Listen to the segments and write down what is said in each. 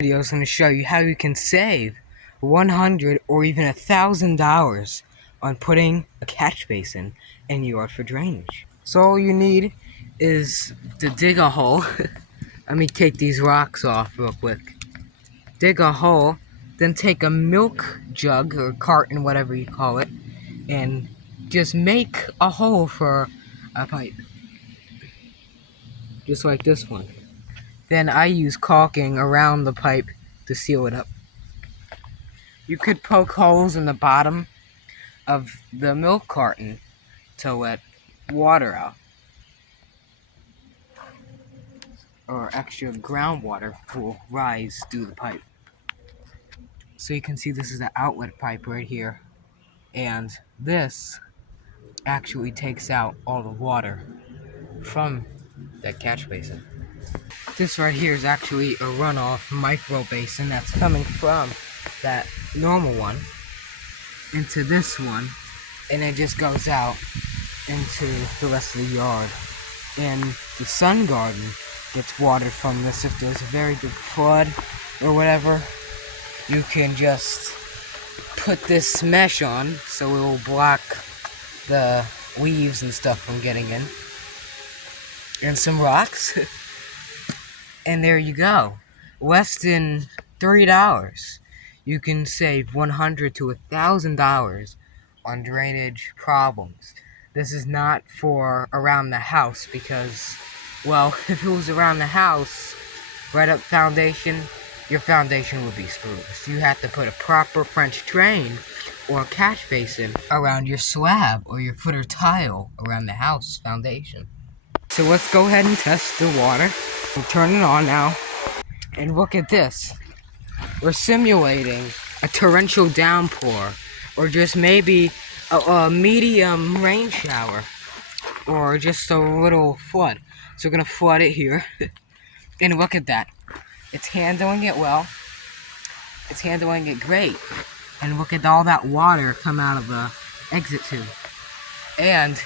Video is going to show you how you can save $100 or even $1,000 on putting a catch basin in your yard for drainage. So all you need is to dig a hole. Let me take these rocks off real quick. Dig a hole, then take a milk jug or carton, whatever you call it, and just make a hole for a pipe. Just like this one. Then I use caulking around the pipe to seal it up. You could poke holes in the bottom of the milk carton to let water out. Or extra groundwater will rise through the pipe. So you can see this is the outlet pipe right here. And this actually takes out all the water from that catch basin. This right here is actually a runoff micro basin that's coming from that normal one into this one, and it just goes out into the rest of the yard. And the sun garden gets watered from this. If there's a very big flood or whatever, you can just put this mesh on so it will block the leaves and stuff from getting in, and some rocks. And there you go. Less than $3. You can save $100 to $1,000 on drainage problems. This is not for around the house because, well, if it was around the house, right up foundation, your foundation would be screwed. So you have to put a proper French drain or a catch basin around your slab or your footer tile around the house foundation. So let's go ahead and test the water. We'll turn it on now. And look at this. We're simulating a torrential downpour, or just maybe a medium rain shower, or just a little flood. So we're gonna flood it here. And look at that. It's handling it well. It's handling it great. And look at all that water come out of the exit tube. And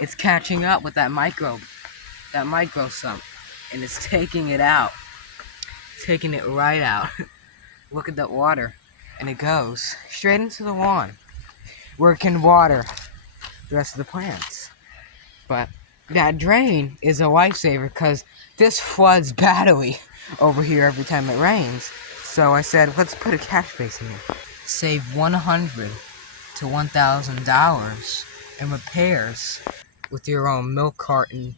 it's catching up with that micro sump. And it's taking it out. Taking it right out. Look at that water. And it goes straight into the lawn, where it can water the rest of the plants. But that drain is a lifesaver because this floods badly over here every time it rains. So I said, let's put a catch basin here. Save $100 to $1,000 in repairs with your own milk carton,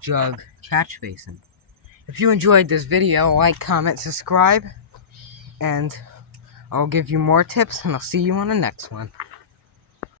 jug, catch basin. If you enjoyed this video, like, comment, subscribe, and I'll give you more tips, and I'll see you on the next one.